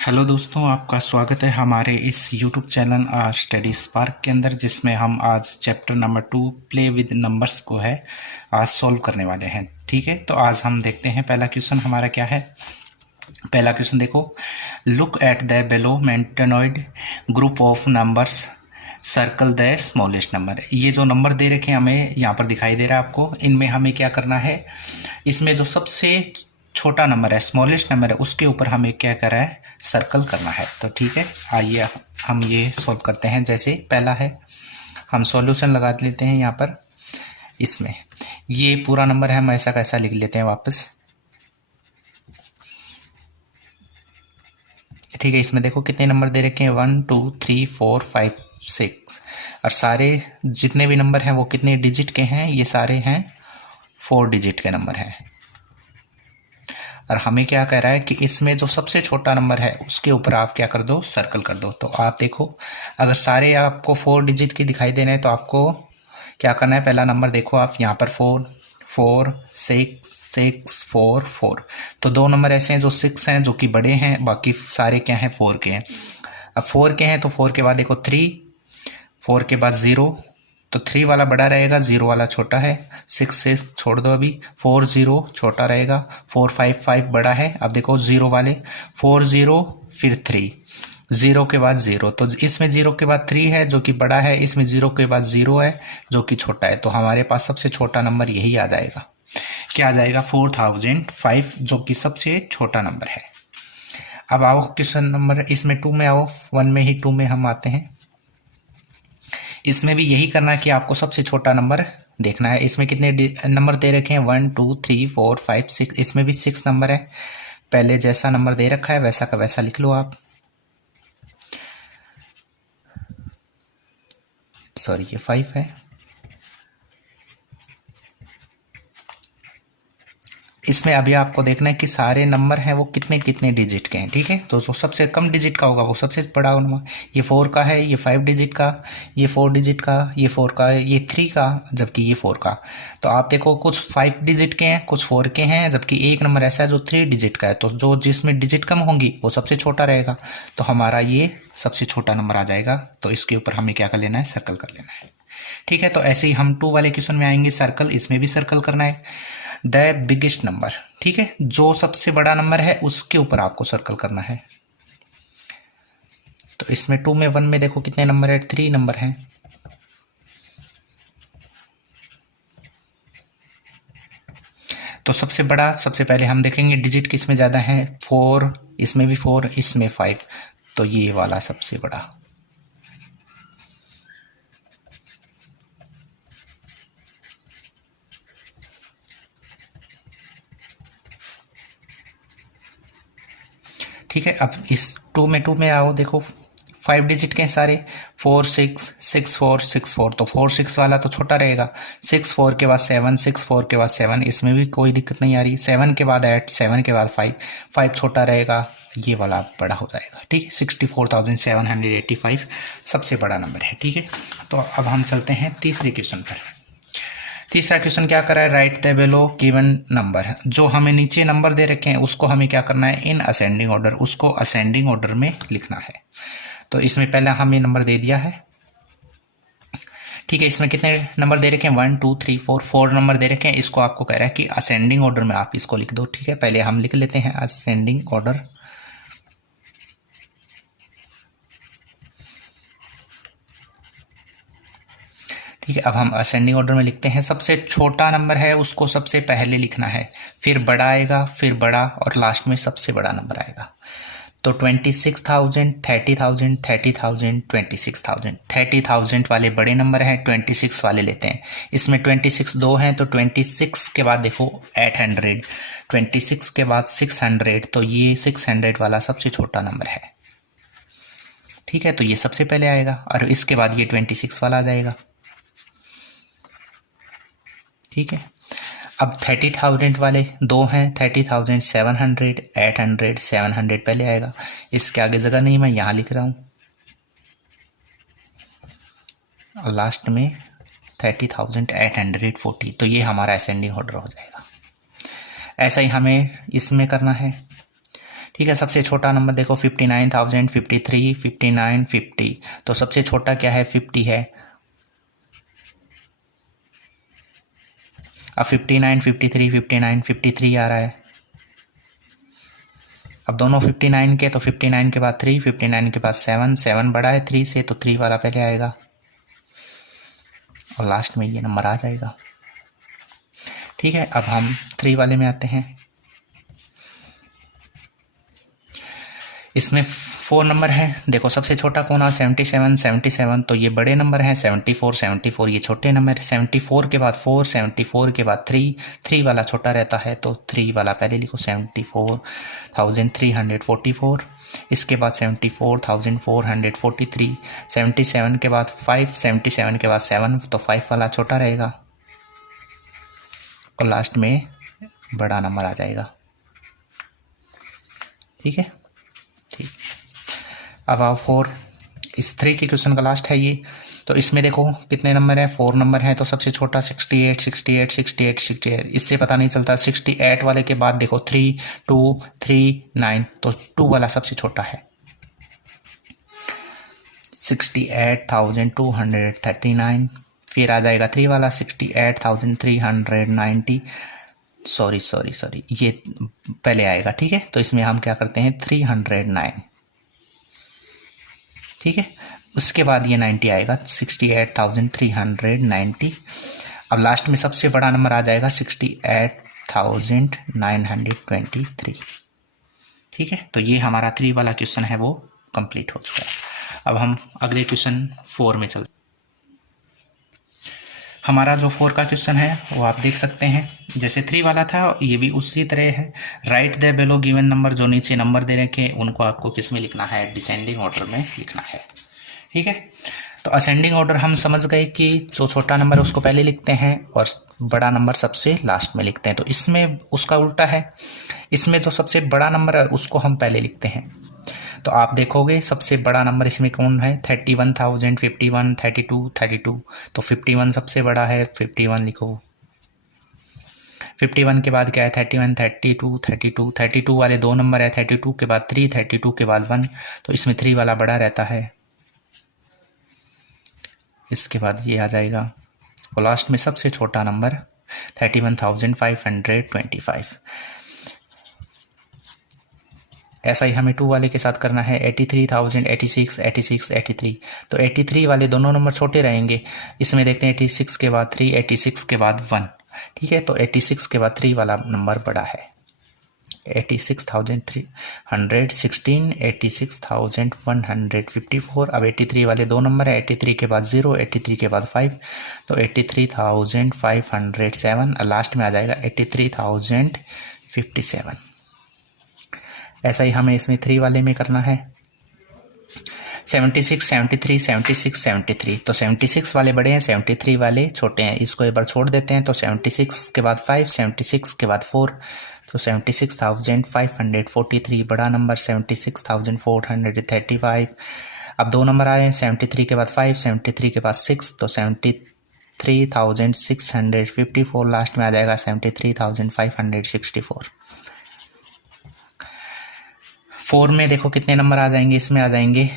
Hello दोस्तों, आपका स्वागत है हमारे इस यूट्यूब चैनल स्टडी स्पार्क के अंदर, जिसमें हम आज chapter number 2 play with numbers को है आज सॉल्व करने वाले हैं। ठीक है, तो आज हम देखते हैं पहला क्वेश्चन हमारा क्या है। पहला क्वेश्चन देखो, look at the below mentioned group of numbers, circle the smallest number. ये जो नंबर दे रखे हैं हमें यहाँ पर दिखाई दे रहा है आपको, इनमें हमें क्या करना है, इसमें जो सबसे छोटा नंबर है, स्मॉलेस्ट नंबर है, उसके ऊपर हमें क्या करना है, सर्कल करना है। तो ठीक है, आइए हम ये सॉल्व करते हैं। जैसे पहला है, हम सॉल्यूशन लगा लेते हैं यहाँ पर। इसमें ये पूरा नंबर है, हम ऐसा कैसा लिख लेते हैं वापस। ठीक है, इसमें देखो कितने नंबर दे रखे हैं, 1 2 3 4 5 6, और सारे जितने भी नंबर हैं वो कितने डिजिट के हैं, ये सारे हैं 4 डिजिट के नंबर हैं। और हमें क्या कह रहा है कि इसमें जो सबसे छोटा नंबर है उसके ऊपर आप क्या कर दो, सर्कल कर दो। तो आप देखो, अगर सारे आपको 4 डिजिट के दिखाई दे रहे हैं तो आपको क्या करना है, पहला नंबर देखो आप यहाँ पर 4 4 6 6 4 4। तो दो नंबर ऐसे हैं जो 6 हैं, जो कि बड़े हैं, बाकी सारे क्या हैं, 4 के हैं। अब 4 के हैं तो 4 के बाद देखो 3, 4 के बाद 0, तो 3 वाला बड़ा रहेगा, 0 वाला छोटा है। 6 से छोड़ दो, अभी 4 0 छोटा रहेगा, 4 5 5 बड़ा है। अब देखो 0 वाले 4 0 फिर 3, 0 के बाद 0, तो इसमें 0 के बाद 3 है जो कि बड़ा है, इसमें 0 के बाद 0 है जो कि छोटा है। तो हमारे पास सबसे छोटा नंबर यही आ जाएगा। क्या आ जाएगा, 4005, जो कि सबसे छोटा नंबर है। अब आओ क्वेश्चन नंबर, इसमें 2 में आओ, 1 में ही 2 में हम आते हैं। इसमें भी यही करना है कि आपको सबसे छोटा नंबर देखना है। इसमें कितने नंबर दे रखे हैं, 1 2 3 4 5 6, इसमें भी 6 नंबर है। पहले जैसा नंबर दे रखा है वैसा का वैसा लिख लो आप। सॉरी, ये 5 है। इसमें अभी आपको देखना है कि सारे नंबर हैं वो कितने कितने डिजिट के हैं। ठीक है, तो जो सबसे कम डिजिट का होगा वो सबसे बड़ा नंबर, ये 4 का है, ये 5 डिजिट का, ये 4 डिजिट का, ये 4 का है, ये 3 का, जबकि ये 4 का। तो आप देखो, कुछ 5 डिजिट के हैं, कुछ 4 के हैं, जबकि एक नंबर ऐसा है जो 3 डिजिट का है। तो जो जिसमें डिजिट कम होंगी वो सबसे छोटा रहेगा। तो हमारा ये सबसे छोटा नंबर आ जाएगा। तो इसके ऊपर हमें क्या कर लेना है, सर्कल कर लेना है। ठीक है, तो ऐसे ही हम 2 वाले क्वेश्चन में आएंगे, सर्कल, इसमें भी सर्कल करना है। द बिगेस्ट नंबर, ठीक है, जो सबसे बड़ा नंबर है उसके ऊपर आपको सर्कल करना है। तो इसमें 2 में 1 में देखो कितने नंबर है, 3 नंबर हैं। तो सबसे बड़ा, सबसे पहले हम देखेंगे डिजिट किसमें ज़्यादा है, 4, इसमें भी 4, इसमें 5, तो ये वाला सबसे बड़ा। ठीक है, अब इस 2 में आओ, देखो 5 डिजिट के हैं सारे, 4 6 6 4 6 4, तो 4 6 वाला तो छोटा रहेगा। 6 4 के बाद 7, 6 4 के बाद 7, इसमें भी कोई दिक्कत नहीं आ रही। 7 के बाद 8, 7 के बाद 5, 5 छोटा रहेगा, ये वाला बड़ा हो जाएगा। ठीक है, 64,785 सबसे बड़ा नंबर है। ठीक है, तो अब हम चलते हैं तीसरे क्वेश्चन पर। तीसरा क्वेश्चन क्या कर रहा है, right the below given number. जो हमें नीचे नंबर दे रखे हैं उसको हमें क्या करना है, इन असेंडिंग ऑर्डर, उसको असेंडिंग ऑर्डर में लिखना है। तो इसमें पहला हमें नंबर दे दिया है। ठीक है, इसमें कितने नंबर दे रखे हैं, 1 2 3 4, 4 नंबर दे रखे हैं। इसको आपको कह रहा है कि असेंडिंग ऑर्डर में आप इसको लिख दो। ठीक है, पहले हम लिख लेते हैं असेंडिंग ऑर्डर। ठीक है, अब हम असेंडिंग ऑर्डर में लिखते हैं। सबसे छोटा नंबर है उसको सबसे पहले लिखना है, फिर बड़ा आएगा, फिर बड़ा, और लास्ट में सबसे बड़ा नंबर आएगा। तो 26,000 30,000 30,000 26,000, 30,000 वाले बड़े नंबर हैं, 26 वाले लेते हैं। इसमें 26 दो हैं, तो 26 के बाद देखो 800, 26 के बाद 600, तो ये 600 वाला सबसे छोटा नंबर है। ठीक है, तो ये सबसे पहले आएगा, और इसके बाद ये 26 वाला आ जाएगा। ठीक है, अब 30,000 वाले दो हैं, 30,000 700 800, 700 पहले आएगा। इसके आगे जगह नहीं, मैं यहाँ लिख रहा हूँ, और लास्ट में 30,840, तो ये हमारा असेंडिंग ऑर्डर हो जाएगा। ऐसा ही हमें इसमें करना है। ठीक है। सबसे छोटा नंबर देखो 59,000, 53, 59, 50, तो सबसे छोटा क्या है 50 है। अब 59, 53, 59, 53 आ रहा है। अब दोनों 59 के, तो 59 के बाद 3, 59 के बाद 7, 7 बड़ा है 3 से, तो 3 वाला पहले आएगा और लास्ट में ये नंबर आ जाएगा। ठीक है। अब हम 3 वाले में आते हैं। इसमें 4 नंबर है। देखो सबसे छोटा कौन है 77, 77, तो ये बड़े नंबर हैं। 74, 74 ये छोटे नंबर है। 74 के बाद 4, 74 के बाद 3, 3 वाला छोटा रहता है, तो 3 वाला पहले लिखो 74,344। इसके बाद 74,443, 77 के बाद 5, 77 के बाद 7, तो 5 वाला छोटा रहेगा और लास्ट में बड़ा नंबर आ जाएगा। ठीक है। ठीक। अब आओ 4, इस 3 के क्वेश्चन का लास्ट है ये। तो इसमें देखो कितने नंबर है, 4 नंबर है। तो सबसे छोटा 68, 68, 68, 68, इससे पता नहीं चलता। 68 वाले के बाद देखो 3, 2, 3, 9, तो 2 वाला सबसे छोटा है। 68,239, फिर आ जाएगा 3 वाला 68,390। सॉरी, ये पहले आएगा। ठीक है। तो इसमें हम क्या करते हैं 309। ठीक है। उसके बाद ये 90 आएगा 68,390। अब लास्ट में सबसे बड़ा नंबर आ जाएगा 68,923। ठीक है। तो ये हमारा 3 वाला क्वेश्चन है वो कंप्लीट हो चुका है। अब हम अगले क्वेश्चन 4 में चलते हैं। हमारा जो 4 का क्वेश्चन है वो आप देख सकते हैं, जैसे 3 वाला था ये भी उसी तरह है। Right the below given number, जो नीचे नंबर दे रखे हैं उनको आपको किस में लिखना है, डिसेंडिंग ऑर्डर में लिखना है। ठीक है। तो असेंडिंग ऑर्डर हम समझ गए कि जो छोटा नंबर है उसको पहले लिखते हैं और बड़ा नंबर सबसे लास्ट में लिखते हैं। तो इसमें उसका उल्टा है, इसमें जो सबसे बड़ा नंबर है उसको हम पहले लिखते हैं। तो आप देखोगे सबसे बड़ा नंबर इसमें कौन है 31,000, 51, 32, 32, तो 51 सबसे बड़ा है, 51 लिखो। 51 के बाद क्या है 31, 32, 32, 32 वाले 2 नंबर है। 32 के बाद 3, 32 के बाद 1, तो इसमें 3 वाला बड़ा रहता है। इसके बाद ये आ जाएगा और लास्ट में सबसे छोटा नंबर 31,525। ऐसा ही हमें 2 वाले के साथ करना है 83,000, 86, 86, 83, तो 83 वाले दोनों नंबर छोटे रहेंगे। इसमें देखते हैं 86 के बाद 3, 86 के बाद 1। ठीक है। तो 86 के बाद 3 वाला नंबर बड़ा है 86,316, 86,154। अब 83 वाले 2 नंबर है। 83 के बाद 0, 83 के बाद 5, तो 83,507 और लास्ट में आ जाएगा 83,057। ऐसा ही हमें इसमें 3 वाले में करना है 76, 73, 76, 73, तो 76 वाले बड़े हैं, 73 वाले छोटे हैं। इसको एक बार छोड़ देते हैं। तो 76 के बाद 5, 76 के बाद 4, तो 76,543 बड़ा नंबर 76,435। अब 2 नंबर आ रहे हैं 73 के बाद 5, 73 के बाद 6, तो 73,654। लास्ट में आ जाएगा 73,564। 4 में देखो कितने नंबर आ जाएंगे, इसमें आ जाएंगे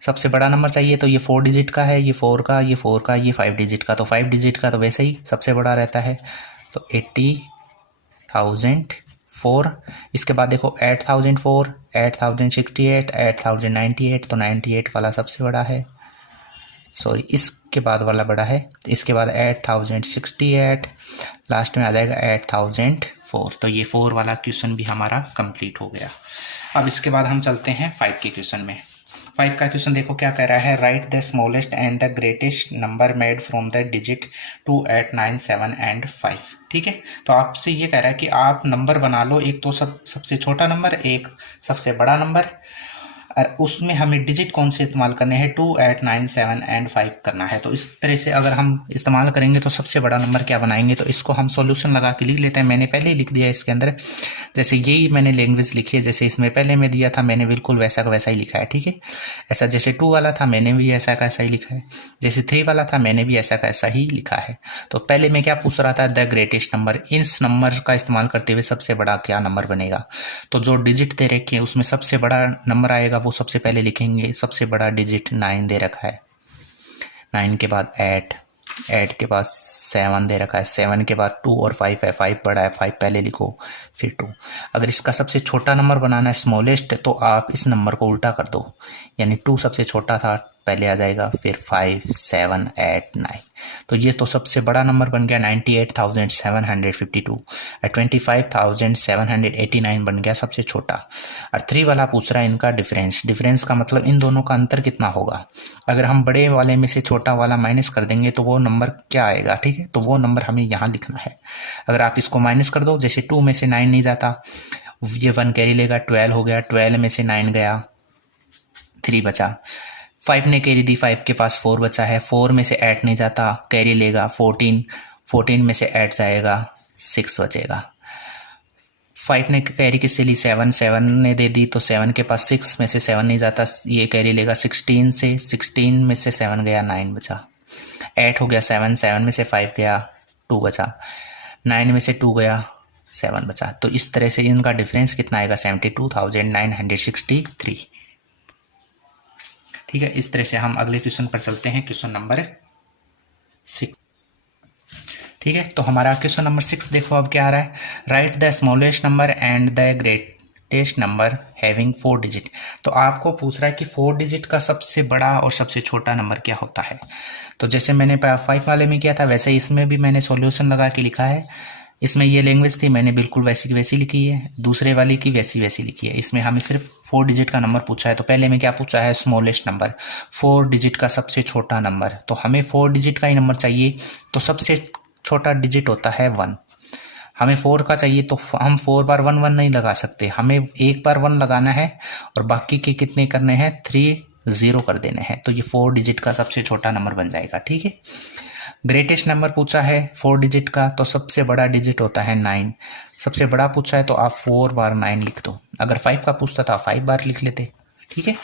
सबसे बड़ा नंबर चाहिए तो ये 4 डिजिट का है, ये 4 का, ये 4 का, ये 5 डिजिट का। तो 5 डिजिट का तो वैसे ही सबसे बड़ा रहता है, तो 80,004। इसके बाद देखो 8,004, 8,068, 8,098, तो 98 वाला सबसे बड़ा है। सॉरी, इसके बाद वाला बड़ा है। इसके बाद 8,068, लास्ट में आ जाएगा 8,004। तो ये 4 वाला क्वेश्चन भी हमारा कंप्लीट हो गया। अब इसके बाद हम चलते हैं 5 के क्वेश्चन में। 5 का क्वेश्चन देखो क्या कह रहा है, right the smallest and the greatest number made from the digit 2, 8, 9, 7 and 5। ठीक है। तो आपसे ये कह रहा है कि आप नंबर बना लो, एक तो सबसे छोटा नंबर, एक सबसे बड़ा नंबर। और उसमें हमें डिजिट कौन से इस्तेमाल करने हैं, 2, 8, 9, 7 एंड 5 करना है। तो इस तरह से अगर हम इस्तेमाल करेंगे तो सबसे बड़ा नंबर क्या बनाएंगे, तो इसको हम सॉल्यूशन लगा के लिख लेते हैं। मैंने पहले ही लिख दिया इसके अंदर, जैसे यही मैंने लैंग्वेज लिखी है, जैसे इसमें पहले में दिया था मैंने बिल्कुल वैसा का वैसा ही लिखा है, ठीक है। ऐसा जैसे 2 वाला था मैंने भी ऐसा का ऐसा ही लिखा है, जैसे 3 वाला था मैंने भी ऐसा का ऐसा ही लिखा है। तो पहले में क्या पूछ रहा था, द ग्रेटेस्ट नंबर, इस नंबर का इस्तेमाल करते हुए सबसे बड़ा क्या नंबर बनेगा। तो जो डिजिट दे रखे हैं उसमें सबसे बड़ा नंबर आएगा वो सबसे पहले लिखेंगे। सबसे बड़ा डिजिट 9 दे रखा है, 9 के बाद 8, 8 के बाद 7 दे रखा है, 7 के बाद 2 और 5 है, 5 बड़ा है, 5 पहले लिखो फिर 2। अगर इसका सबसे छोटा नंबर बनाना है स्मॉलेस्ट, तो आप इस नंबर को उल्टा कर दो, यानी 2 सबसे छोटा था पहले आ जाएगा, फिर 5, 7, 8, 9। तो ये तो सबसे बड़ा नंबर बन गया 98,752 और 25,789 बन गया सबसे छोटा। और 3 वाला पूछ रहा है इनका डिफरेंस, डिफरेंस का मतलब इन दोनों का अंतर कितना होगा। अगर हम बड़े वाले में से छोटा वाला माइनस कर देंगे तो वो नंबर क्या आएगा, ठीक है। तो वो नंबर हमें यहाँ लिखना है। अगर आप इसको माइनस कर दो, जैसे 2 में से 9 नहीं जाता, ये 1 कैरी लेगा, 12 हो गया, 12 में से 9 गया, 3 बचा, 5 ने कैरी दी, 5 के पास 4 बचा है, 4 में से 8 नहीं जाता, कैरी लेगा 14, 14 में से 8 जाएगा, 6 बचेगा। 5 ने कैरी किससे ली, 7, 7 ने दे दी, तो 7 के पास 6 में से 7 नहीं जाता, ये कैरी लेगा 16 से, 16 में से 7 गया, 9 बचा, 8 हो गया, 7, 7 में से 5 गया, 2 बचा, 9 में से 2 गया, 7 बचा। तो इस तरह से इनका डिफरेंस कितना आएगा, 72,963। ठीक है, इस तरह से हम अगले क्वेश्चन पर चलते हैं, क्वेश्चन नंबर 6। ठीक है, तो हमारा क्वेश्चन नंबर 6 देखो अब क्या आ रहा है, right the smallest number and the greatest number having 4 digit. तो आपको पूछ रहा है कि 4 डिजिट का सबसे बड़ा और सबसे छोटा नंबर क्या होता है। तो जैसे मैंने 5 वाले में किया था वैसे इसमें भी मैंने सॉल्यूशन लगा के लिखा है। इसमें ये लैंग्वेज थी, मैंने बिल्कुल वैसी की वैसी लिखी है, दूसरे वाले की वैसी वैसी लिखी है। इसमें हमें सिर्फ 4 डिजिट का नंबर पूछा है। तो पहले में क्या पूछा है, स्मॉलेस्ट नंबर, 4 डिजिट का सबसे छोटा नंबर। तो हमें 4 डिजिट का ही नंबर चाहिए, तो सबसे छोटा डिजिट होता है 1। हमें 4 का चाहिए तो हम 4 बार 1 1 नहीं लगा सकते, हमें एक बार 1 लगाना है और बाकी के कितने करने हैं, 3 0 कर देने हैं। तो ये 4 डिजिट का सबसे छोटा नंबर बन जाएगा। ठीक है, ग्रेटेस्ट नंबर पूछा है 4 डिजिट का, तो सबसे बड़ा डिजिट होता है 9। सबसे बड़ा पूछा है तो आप 4 बार 9 लिख दो। अगर 5 का पूछता तो आप 5 बार लिख लेते। ठीक है,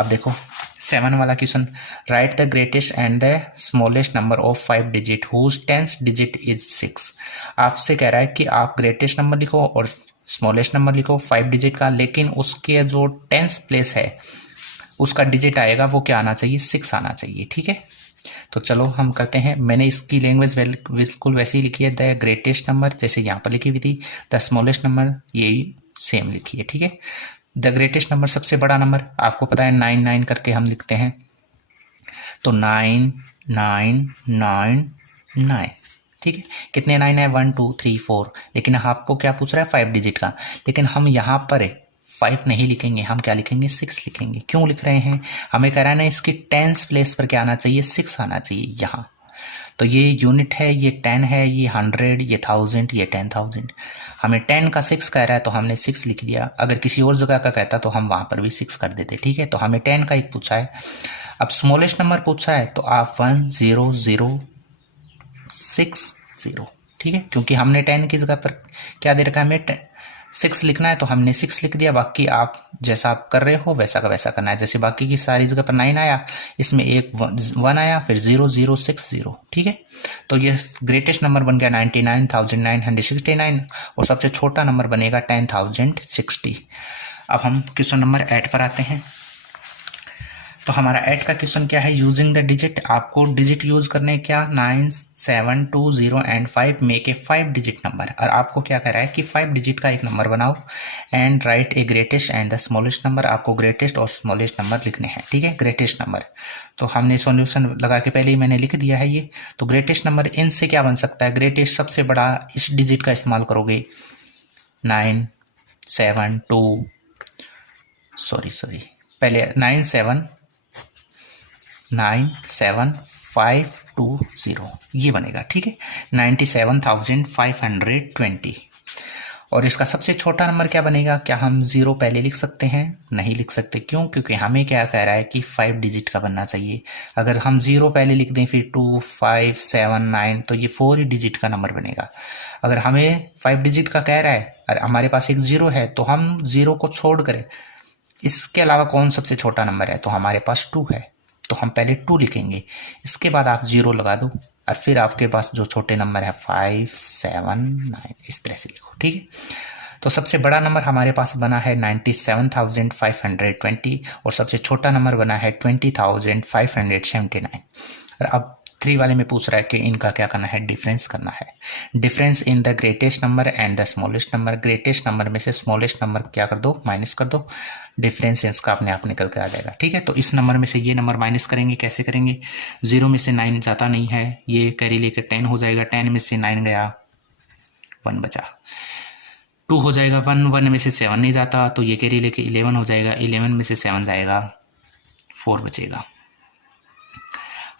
अब देखो 7 वाला question, write the greatest and the smallest number of 5 digit whose 10th digit is 6। आपसे कह रहा है कि आप ग्रेटेस्ट नंबर लिखो और स्मॉलेस्ट नंबर लिखो 5 डिजिट का, लेकिन उसके जो 10th प्लेस है उसका डिजिट आएगा वो क्या आना चाहिए, 6 आना चाहिए। ठीक है, तो चलो हम करते हैं। मैंने इसकी लैंग्वेज बिल्कुल वैसी ही लिखी है, द ग्रेटेस्ट नंबर जैसे यहाँ पर लिखी हुई थी, द स्मॉलेस्ट नंबर यही सेम लिखी है। ठीक है, द ग्रेटेस्ट नंबर सबसे बड़ा नंबर आपको पता है 9 9 करके हम लिखते हैं, तो 9 9 9 9। ठीक है, कितने 9 है, 1 2 3 4, लेकिन आपको क्या पूछ रहा है 5 डिजिट का, लेकिन हम यहाँ पर 5 नहीं लिखेंगे, हम क्या लिखेंगे, 6 लिखेंगे। क्यों लिख रहे हैं, हमें कह रहा है ना इसकी 10th प्लेस पर क्या आना चाहिए, 6 आना चाहिए यहाँ। तो ये यूनिट है, ये 10 है, ये 100, ये 1000, ये 10,000। हमें 10 का 6 कह रहा है तो हमने 6 लिख दिया। अगर किसी और जगह का कहता तो हम वहाँ पर भी 6 कर देते। ठीक है, तो हमें 10 का एक पूछा है। अब स्मॉलेस्ट नंबर पूछा है तो आप 1 0 0 6 0। ठीक है, क्योंकि हमने 10 की जगह पर क्या दे रखा है, हमें 6 लिखना है तो हमने 6 लिख दिया। बाकी आप जैसा आप कर रहे हो वैसा का वैसा करना है। जैसे बाकी की सारी जगह पर 9 आया, इसमें एक 1 आया, फिर 0 0 6 0। ठीक है, तो ये ग्रेटेस्ट नंबर बन गया 99,969 और सबसे छोटा नंबर बनेगा 10,060। अब हम क्वेश्चन नंबर 8 पर आते हैं। तो हमारा 8 का क्वेश्चन क्या है, यूजिंग द डिजिट। आपको डिजिट यूज करने क्या, 9 7 2 0 and 5 make a 5 digit number. और आपको क्या कह रहा है कि 5 डिजिट का एक नंबर बनाओ and right a greatest and the smallest number. आपको ग्रेटेस्ट और स्मॉलेस्ट नंबर लिखने हैं। ठीक है, ग्रेटेस्ट नंबर तो हमने सॉल्यूशन लगा के पहले ही मैंने लिख दिया है ये। तो ग्रेटेस्ट नंबर इनसे क्या बन सकता है, ग्रेटेस्ट सबसे बड़ा इस डिजिट का इस्तेमाल करोगे, 9 7 2 सॉरी पहले 9 7 9 7 5 2 0 ये बनेगा। ठीक है, 97,520। और इसका सबसे छोटा नंबर क्या बनेगा? क्या हम 0 पहले लिख सकते हैं? नहीं लिख सकते। क्यों? क्योंकि हमें क्या कह रहा है कि 5 डिजिट का बनना चाहिए। अगर हम 0 पहले लिख दें फिर 2, 5, 7, 9 तो ये 4 ही डिजिट का नंबर बनेगा। अगर हमें 5 डिजिट का कह रहा है और हमारे पास एक 0 है तो हम 0 को छोड़ करें इसके अलावा कौन सबसे छोटा नंबर है? तो हमारे पास 2 है, तो हम पहले 2 लिखेंगे, इसके बाद आप 0 लगा दो और फिर आपके पास जो छोटे नंबर है 5, 7, 9 इस तरह से लिखो। ठीक है, तो सबसे बड़ा नंबर हमारे पास बना है 97,520 और सबसे छोटा नंबर बना है 20,579। और अब 3 वाले में पूछ रहा है कि इनका क्या करना है? डिफरेंस करना है। Difference in the greatest number and the smallest number. Greatest number में से स्मॉलेस्ट नंबर क्या कर दो? माइनस कर दो। डिफरेंस इसका अपने आप निकल के आ जाएगा। ठीक है, तो इस नंबर में से ये नंबर माइनस करेंगे। कैसे करेंगे? 0 में से 9 जाता नहीं है, ये कैरी लेकर 10 हो जाएगा। 10 में से 9 गया, 1 बचा। 2 हो जाएगा 1, 1 में से 7 नहीं जाता तो ये कैरी लेके 11 हो जाएगा। 11 में से 7 जाएगा, 4 बचेगा।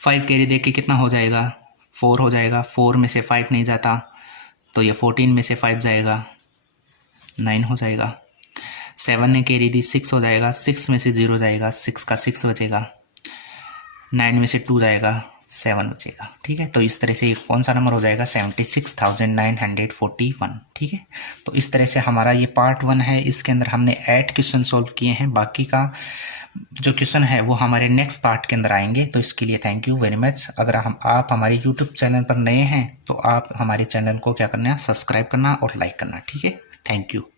5 कैरी देख के कितना हो जाएगा? 4 हो जाएगा। 4 में से 5 नहीं जाता तो ये 14 में से 5 जाएगा, 9 हो जाएगा। 7 ने कैरी दी, 6 हो जाएगा। 6 में से 0 जाएगा, 6 का 6 बचेगा। 9 में से 2 जाएगा, 7 बचेगा। ठीक है, तो इस तरह से कौन सा नंबर हो जाएगा? 76,941। ठीक है, तो इस तरह से हमारा ये पार्ट 1 है। इसके अंदर हमने 8 क्वेश्चन सॉल्व किए हैं। बाकी का जो क्वेश्चन है वो हमारे नेक्स्ट पार्ट के अंदर आएंगे। तो इसके लिए थैंक यू वेरी मच। अगर आप हमारे यूट्यूब चैनल पर नए हैं तो आप हमारे चैनल को क्या करना है? सब्सक्राइब करना और लाइक करना। ठीक है, थैंक यू।